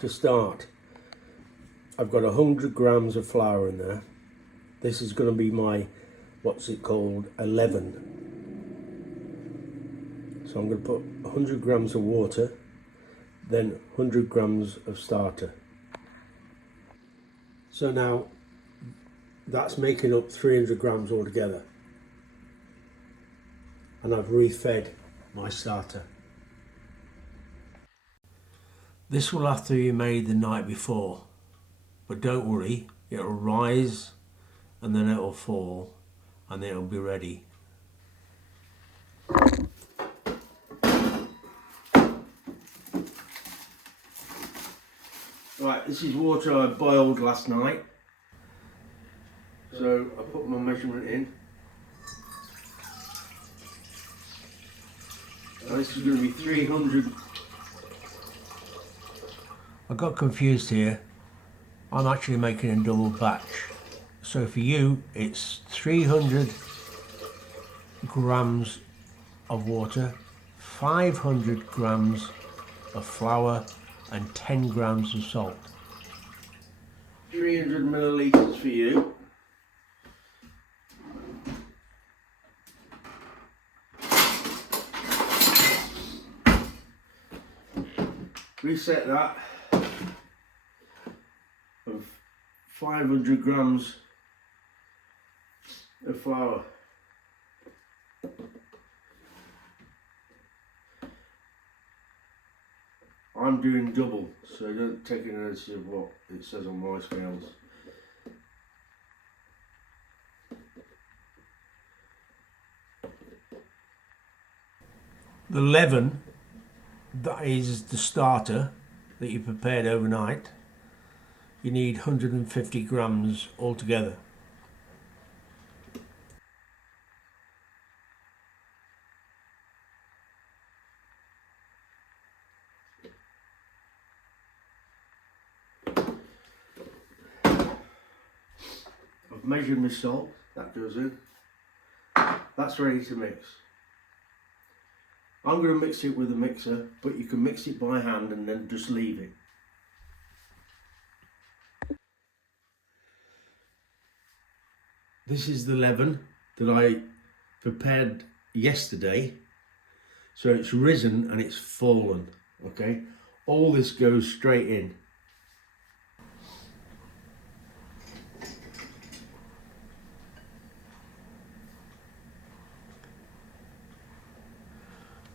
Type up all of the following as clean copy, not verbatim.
to start, I've got 100 grams of flour in there. This is going to be my, what's it called, a leaven. So I'm going to put 100 grams of water, then 100 grams of starter. So now that's making up 300 grams altogether. And I've refed my starter. This will have to be made the night before, but don't worry, it'll rise and then it'll fall and then it'll be ready. Right, this is water I boiled last night. So I put my measurement in. Now this is going to be 300. I got confused here. I'm actually making a double batch. So for you, it's 300 grams of water, 500 grams of flour, and 10 grams of salt. 300 millilitres for you. Reset that of 500 grams of flour. I'm doing double, so don't take any notice of what it says on my scales. The leaven, that is the starter that you prepared overnight. You need 150 grams altogether. I've measured my salt, that goes in. That's ready to mix. I'm going to mix it with a mixer, but you can mix it by hand and then just leave it. This is the leaven that I prepared yesterday. So it's risen and it's fallen, okay? All this goes straight in.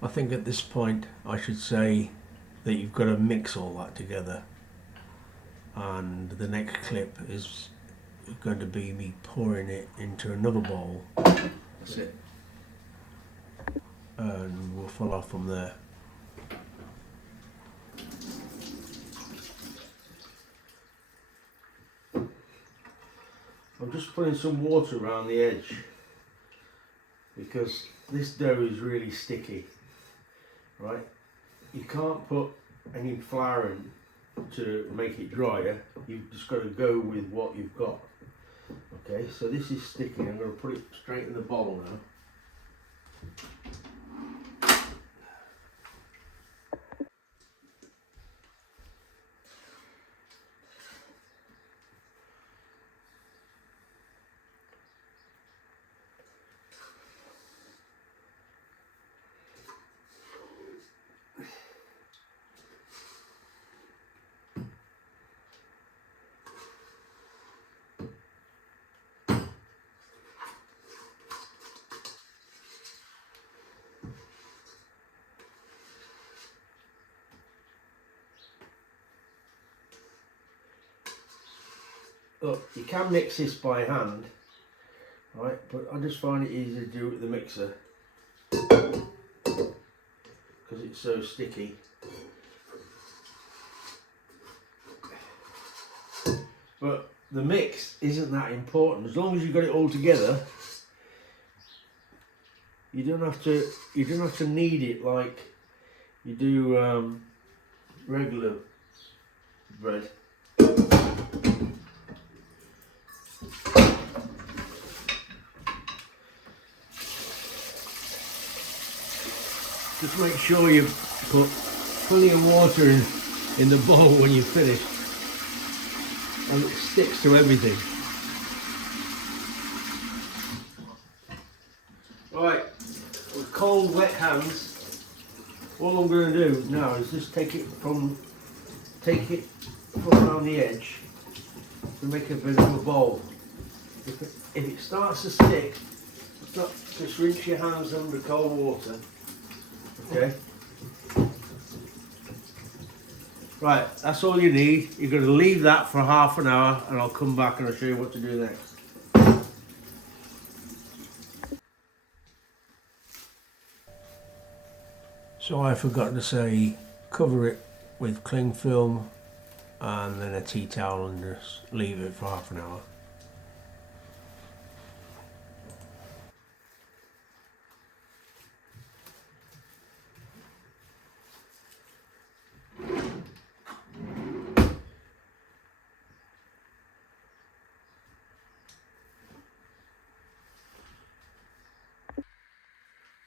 I think at this point I should say that you've got to mix all that together, and the next clip is going to be me pouring it into another bowl. That's it. And we'll follow from there. I'm just putting some water around the edge because this dough is really sticky. Right, you can't put any flour in to make it drier. You've just got to go with what you've got. Okay, so this is sticky. I'm going to put it straight in the bowl now. Look, you can mix this by hand, right? But I just find it easier to do it with the mixer because it's so sticky. But the mix isn't that important. As long as you've got it all together, you don't have to knead it like you do regular bread. Just make sure you put plenty of water in in the bowl when you're finished, and it sticks to everything. Right, with cold wet hands, all I'm going to do now is just take it from around the edge to make a bit of a bowl. If it starts to stick, just rinse your hands under cold water. Okay. Right, that's all you need. You're going to leave that for half an hour, and I'll come back and I'll show you what to do next. So I forgot to say, cover it with cling film and then a tea towel and just leave it for half an hour.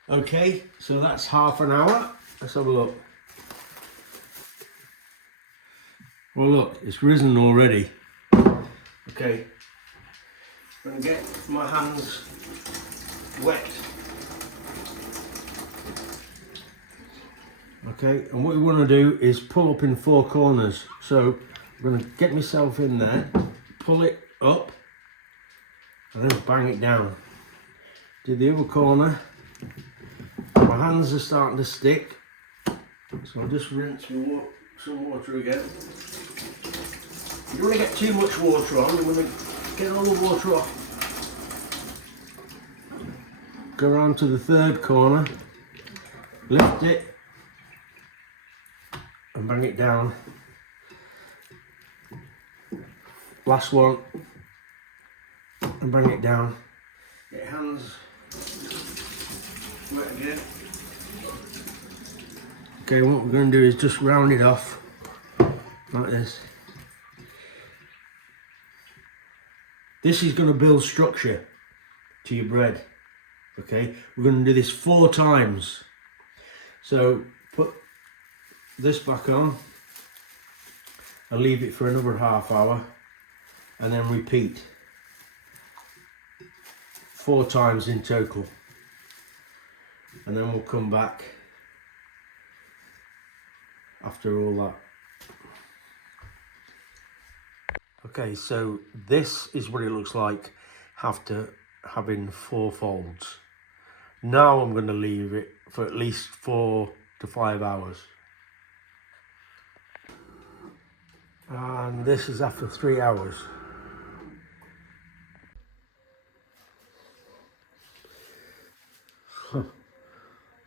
Okay, so that's half an hour. Let's have a look. Well, look, it's risen already. Okay, I'm going to get my hands wet. Okay, and what we want to do is pull up in 4 corners. So I'm going to get myself in there, pull it up, and then bang it down. Do the other corner. My hands are starting to stick, so I'll just rinse with some water again. You don't want to get too much water on, you want to get all the water off. Go around to the 3rd corner, lift it, and bring it down. Last one, and bring it down. Get your hands wet again. Okay, what we're going to do is just round it off like this. This is going to build structure to your bread. Okay, we're going to do this 4 times. So put this back on and leave it for another half hour, and then repeat 4 times in total, and then we'll come back after all that. Okay, so this is what it looks like after having 4 folds. Now I'm going to leave it for at least 4 to 5 hours. And this is after 3 hours.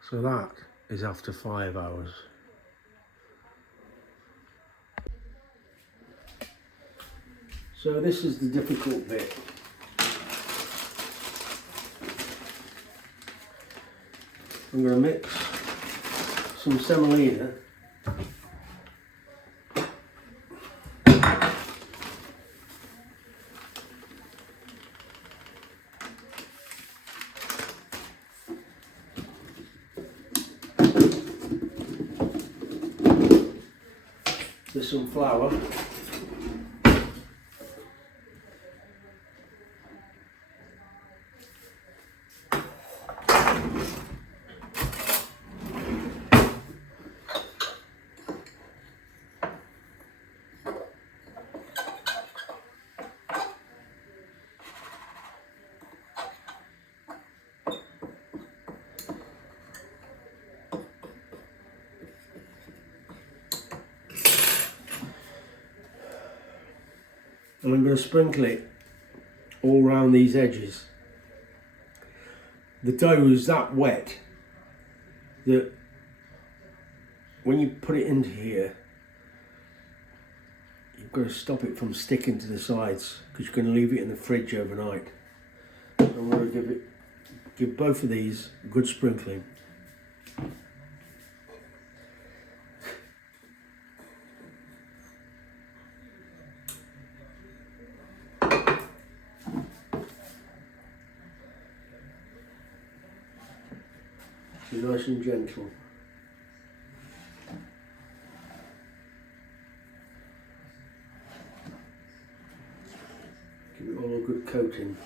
So that is after 5 hours. So this is the difficult bit. I'm going to mix some semolina . With some flour . And I'm going to sprinkle it all around these edges. The dough is that wet that when you put it into here, you've got to stop it from sticking to the sides, because you're going to leave it in the fridge overnight. So I'm going to give both of these a good sprinkling. Be nice and gentle. coating.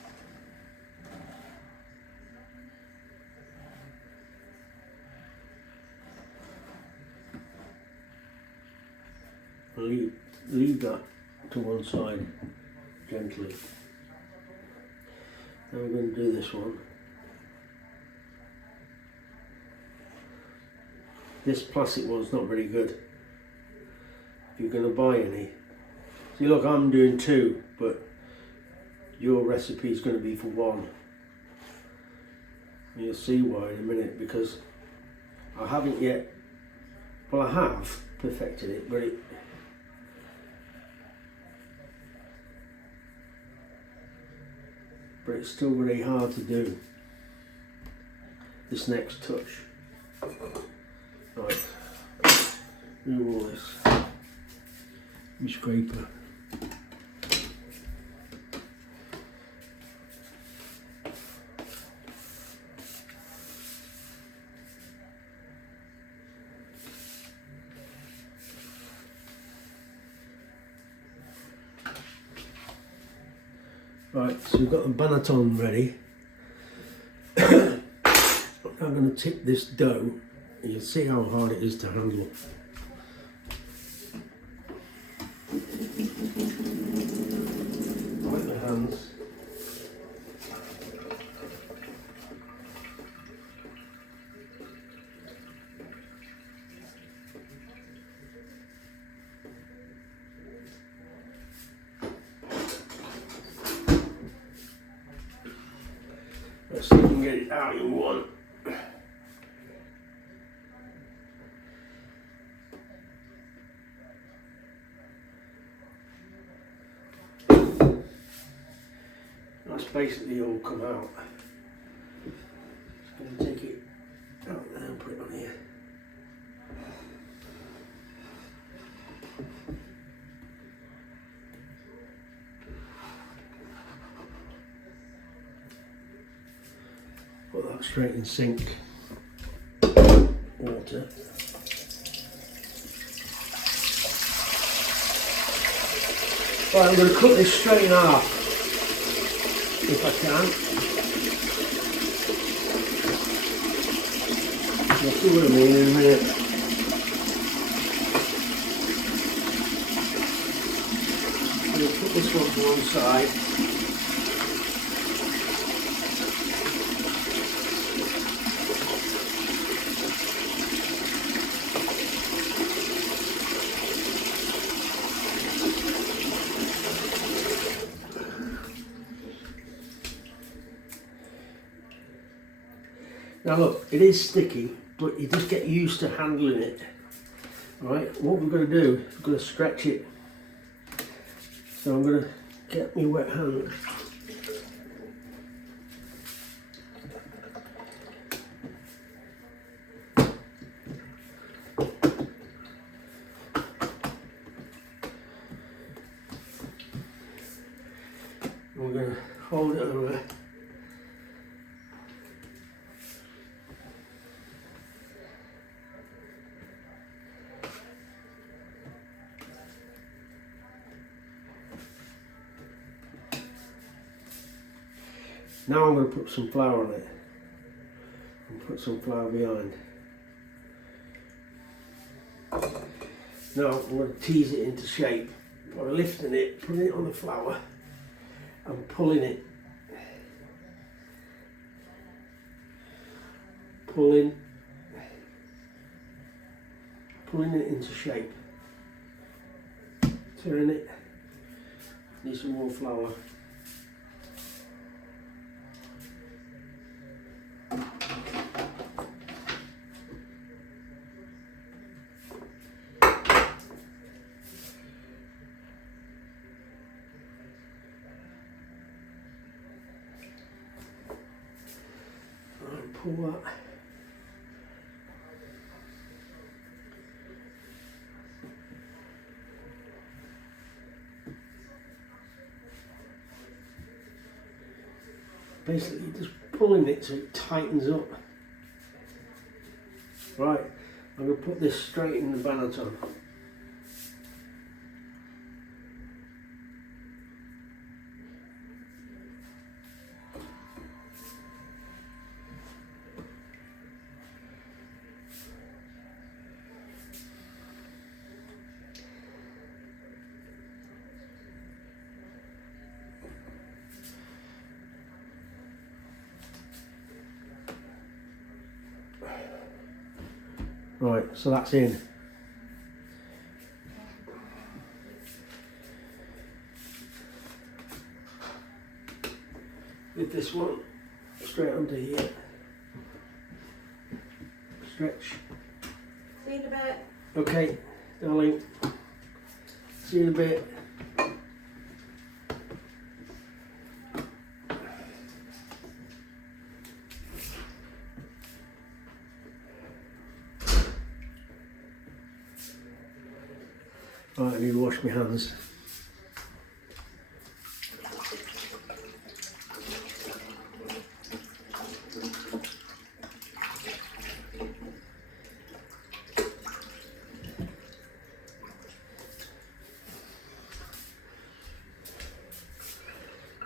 Leave that to one side gently. Now we're going to do this one. This plastic one's not very good. If you're going to buy any. See, look, I'm doing 2, but your recipe is going to be for 1. And you'll see why in a minute, because I haven't yet, well, I have perfected it, but it's still really hard to do, this next touch. Right, remove all this. My scraper. Right, so we've got the banneton ready. I'm going to tip this dough, and you'll see how hard it is to handle. With the hands. Let's see if we can get it out in one. That's basically all come out. Just going to take it out there and put it on here. Put that straight in sink water. Right, I'm going to cut this straight in half, if I can. You'll see what I mean in a minute. I'm going to put this one to one side. Now look, it is sticky, but you just get used to handling it. Alright, what we're going to do is we're going to stretch it. So I'm going to get my wet hand. We're going to hold it over. Now I'm going to put some flour on it and put some flour behind. Now I'm going to tease it into shape by lifting it, putting it on the flour and pulling it. Pulling it into shape. Turn it. Need some more flour. Pull that. Basically just pulling it so it tightens up. Right, I'm going to put this straight in the banneton. Right, so that's in. With this one straight under here. Stretch. See you in a bit. Okay, darling. See you in a bit. Right, I need to wash my hands.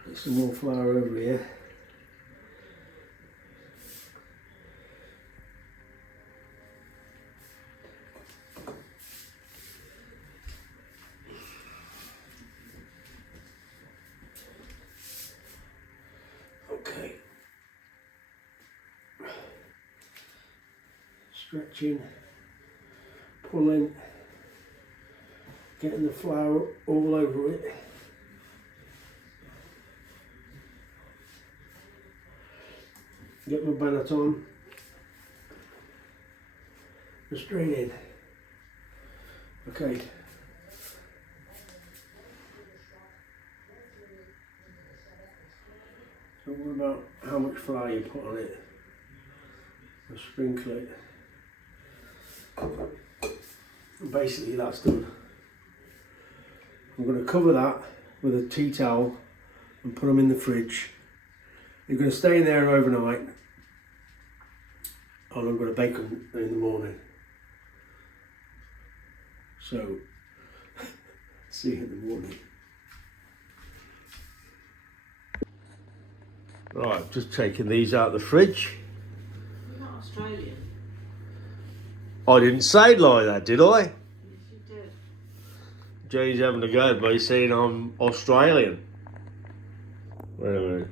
Get some more flour over here. Okay. Stretching, pulling, getting the flour all over it. Get my bonnet on. Go straight in. Okay. Don't worry about how much flour you put on it. I'll sprinkle it. And basically that's done. I'm going to cover that with a tea towel and put them in the fridge. They're going to stay in there overnight, and I'm going to bake them in the morning. So, see you in the morning. Right, I've just taken these out of the fridge. You're not Australian. I didn't say it like that, did I? Yes, you did. Jane's having a go at me saying I'm Australian. Wait a minute.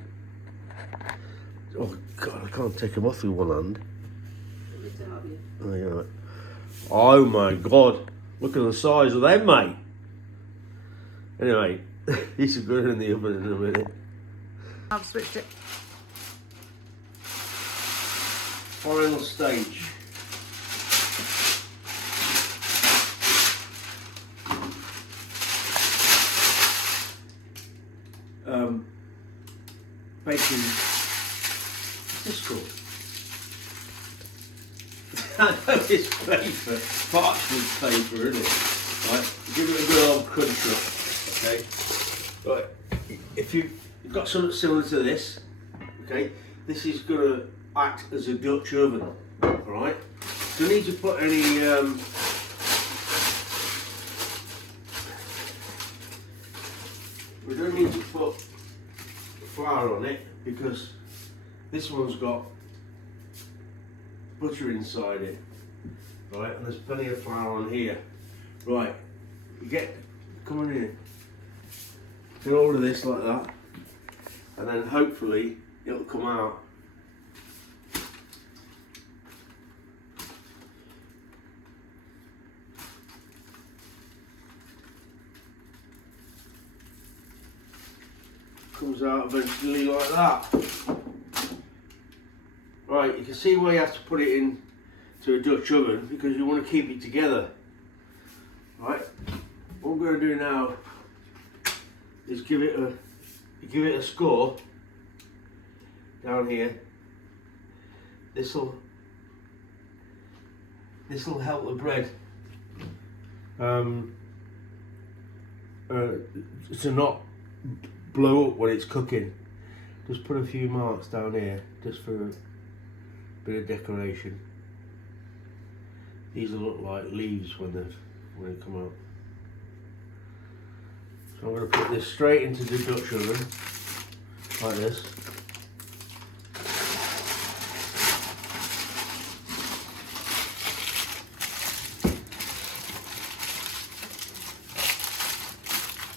Oh God, I can't take them off with one hand. There you go. Oh my God, look at the size of them, mate. Anyway, these are good in the oven in a minute. I've switched it. Final stage. Baking. What's this called? I know it's paper, parchment paper, isn't it? Right, give it a good old crunch up, okay? Right, if you've got something similar to this, okay, this is going to act as a Dutch oven, alright? Don't need to put any we don't need to put flour on it because this one's got butter inside it, right? And there's plenty of flour on here. Right, you come on in, get all of this like that, and then hopefully it'll come out. Comes out eventually like that. Right, you can see why you have to put it in to a Dutch oven because you want to keep it together. Right, what I'm going to do now is give it a score down here. This'll help the bread to not blow up when it's cooking. Just put a few marks down here just for a bit of decoration. These will look like leaves when they come out. So I'm going to put this straight into the Dutch oven like this.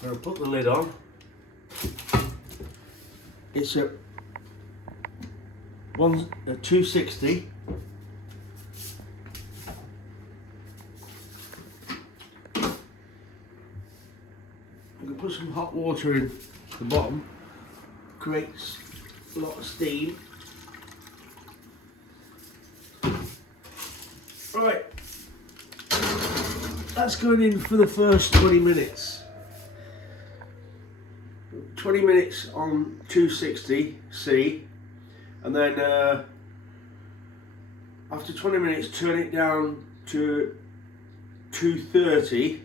I'm going to put the lid on. It's a 260. some hot water in the bottom, creates a lot of steam. Right, that's going in for the first 20 minutes. 20 minutes on 260C, and then after 20 minutes turn it down to 230,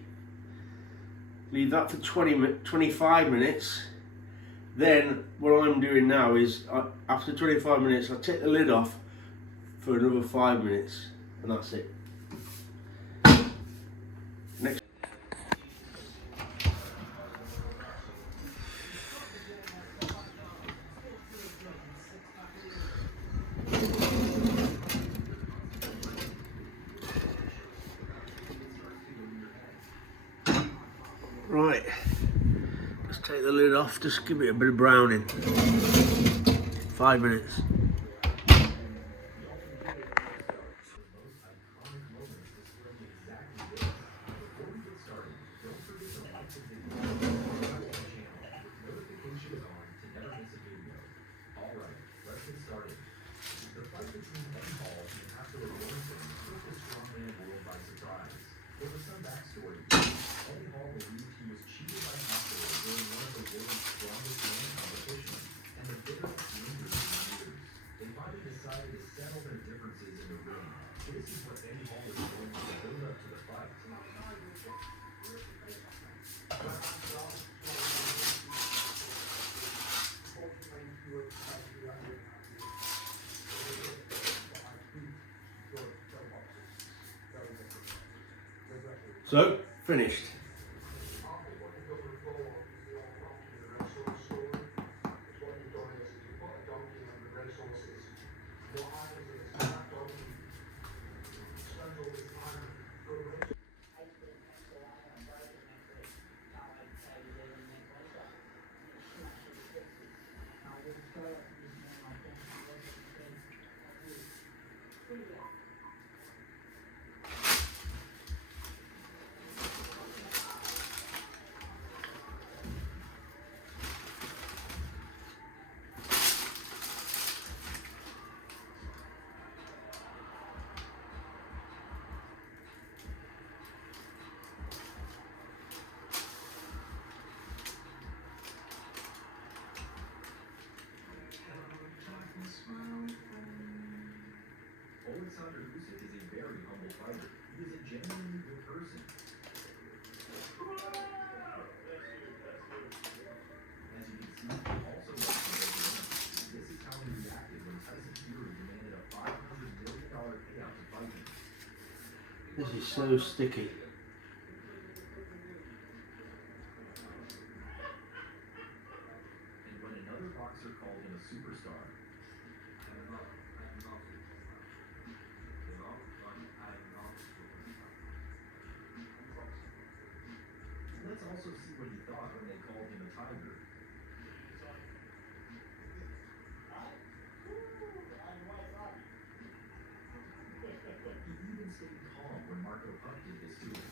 leave that for 25 minutes. Then what I'm doing now is after 25 minutes I take the lid off for another 5 minutes, and that's it. Next. Right, let's take the lid off, just give it a bit of browning. 5 minutes. So, finished. This is so sticky. And when another boxer called him a superstar, let's also see what he thought when they called him a tiger. He even stayed calm when Marco Puck did this to him.